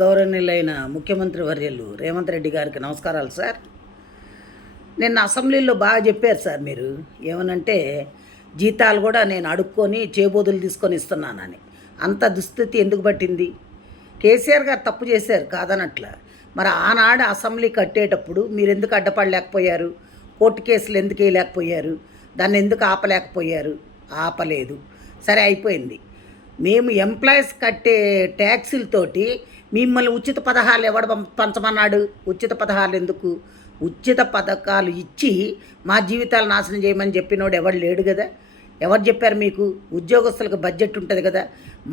గౌరవనీయులైన ముఖ్యమంత్రి వర్యులు రేవంత్ రెడ్డి గారికి నమస్కారాలు సార్. నిన్న అసెంబ్లీలో బాగా చెప్పారు సార్. మీరు ఏమనంటే జీతాలు కూడా నేను అడుక్కొని చేబోదులు తీసుకొని ఇస్తున్నానని. అంత దుస్థితి ఎందుకు పట్టింది? కేసీఆర్ గారు తప్పు చేశారు కాదనట్ల. మరి ఆనాడు అసెంబ్లీ కట్టేటప్పుడు మీరు ఎందుకు అడ్డపడలేకపోయారు? కోర్టు కేసులు ఎందుకు వేయలేకపోయారు? దాన్ని ఎందుకు ఆపలేకపోయారు? ఆపలేదు. సరే అయిపోయింది. మేము ఎంప్లాయీస్ కట్టే ట్యాక్సులతోటి మిమ్మల్ని ఉచిత పథకాలు ఎవడు పంచమన్నాడు? ఉచిత పథకాలు ఎందుకు? ఉచిత పథకాలు ఇచ్చి మా జీవితాలు నాశనం చేయమని చెప్పినోడు ఎవడు లేడు కదా. ఎవరు చెప్పారు మీకు? ఉద్యోగస్తులకు బడ్జెట్ ఉంటుంది కదా.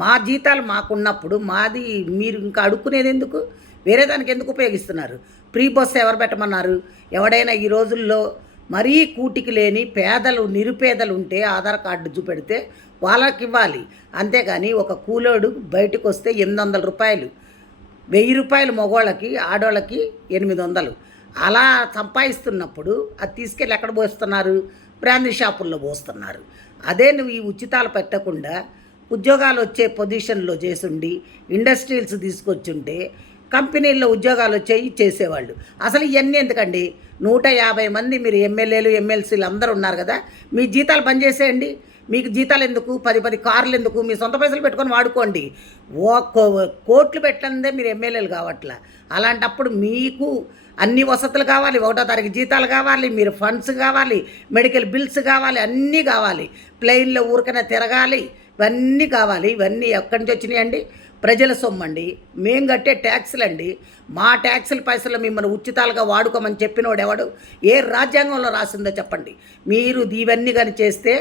మా జీతాలు మాకున్నప్పుడు మాది మీరు ఇంకా అడుక్కునేది ఎందుకు? వేరే దానికి ఎందుకు ఉపయోగిస్తున్నారు? ఫ్రీ బస్సు ఎవరు పెట్టమన్నారు? ఎవడైనా ఈ రోజుల్లో మరీ కూటికి లేని పేదలు నిరుపేదలు ఉంటే ఆధార్ కార్డు చూపెడితే వాళ్ళకి ఇవ్వాలి. అంతేగాని ఒక కూలోడు బయటకు వస్తే 800 రూపాయలు, 1000 రూపాయలు మగవాళ్ళకి, ఆడవాళ్ళకి 800. అలా సంపాదిస్తున్నప్పుడు అది తీసుకెళ్ళి ఎక్కడ పోస్తున్నారు? బ్రాందీ షాపుల్లో పోస్తున్నారు. అదే నువ్వు ఈ ఉచితాలు పెట్టకుండా ఉద్యోగాలు వచ్చే పొజిషన్లో చేసుండి ఇండస్ట్రీల్స్ తీసుకొచ్చుంటే కంపెనీల్లో ఉద్యోగాలు వచ్చేవి చేసేవాళ్ళు. అసలు ఇవన్నీ ఎందుకండి? 150 మంది మీరు ఎమ్మెల్యేలు ఎమ్మెల్సీలు అందరూ ఉన్నారు కదా, మీ జీతాలు బంద్ చేసేయండి. మీకు జీతాలు ఎందుకు? 10 కార్లు ఎందుకు? మీ సొంత పైసలు పెట్టుకొని వాడుకోండి. కోట్లు పెట్టందే మీరు ఎమ్మెల్యేలు కావట్లా. అలాంటప్పుడు మీకు అన్ని వసతులు కావాలి, 1వ తారీఖు జీతాలు కావాలి, మీరు ఫండ్స్ కావాలి, మెడికల్ బిల్స్ కావాలి, అన్నీ కావాలి. ప్లెయిన్లో ఊరికనే తిరగాలి, ఇవన్నీ కావాలి. ఇవన్నీ ఎక్కడి నుంచి వచ్చినాయండి? ప్రజల సొమ్మండి, మేము కట్టే ట్యాక్సులు అండి. మా ట్యాక్సుల పైసలు మిమ్మల్ని ఉచితాలుగా వాడుకోమని చెప్పినోడు ఎవడు? ఏ రాజ్యాంగంలో రాసిందో చెప్పండి. మీరు ఇవన్నీ కానీ చేస్తే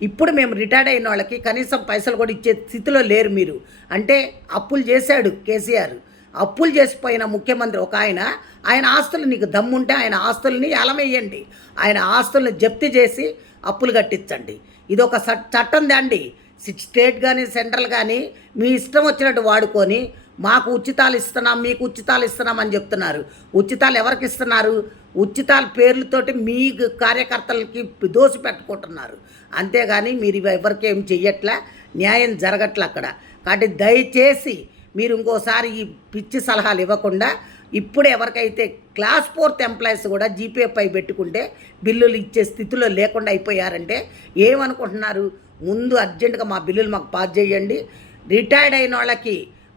ఇప్పుడు మేము రిటైర్డ్ అయిన వాళ్ళకి కనీసం పైసలు కూడా ఇచ్చే స్థితిలో లేరు మీరు. అంటే అప్పులు చేశాడు కేసీఆర్. అప్పులు చేసిపోయిన ముఖ్యమంత్రి ఒక ఆయన ఆస్తులు నీకు దమ్ముంటే ఆయన ఆస్తుల్ని ఏలమేయండి. ఆయన ఆస్తుల్ని జప్తు చేసి అప్పులు కట్టించండి. ఇది ఒక చట్టం దాండి. స్టేట్ కానీ సెంట్రల్ కానీ మీ ఇష్టం వచ్చినట్టు వాడుకొని మాకు ఉచితాలు ఇస్తున్నాం, మీకు ఉచితాలు ఇస్తున్నాం అని చెప్తున్నారు. ఉచితాలు ఎవరికి ఇస్తున్నారు? ఉచితాల పేర్లతోటి మీ కార్యకర్తలకి దోసి పెట్టుకుంటున్నారు. అంతేగాని మీరు ఎవరికి ఏం చెయ్యట్లే, న్యాయం జరగట్లే అక్కడ. కాబట్టి దయచేసి మీరు ఇంకోసారి ఈ పిచ్చి సలహాలు ఇవ్వకుండా ఇప్పుడు ఎవరికైతే క్లాస్ 4th ఎంప్లాయీస్ కూడా జీపీఎఫ్ఐ పెట్టుకుంటే బిల్లులు ఇచ్చే స్థితిలో లేకుండా అయిపోయారంటే ఏమనుకుంటున్నారు? ముందు అర్జెంటుగా మా బిల్లులు మాకు పాస్ చేయండి. రిటైర్డ్ అయిన వాళ్ళకి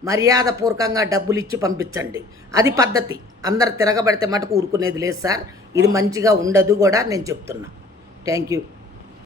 మర్యాదపూర్వకంగా డబ్బులు ఇచ్చి పంపించండి. అది పద్ధతి. అందరు తిరగబడితే మటుకు ఊరుకునేది లేదు సార్. ఇది మంచిగా ఉండదు కూడా నేను చెప్తున్నా. Thank you.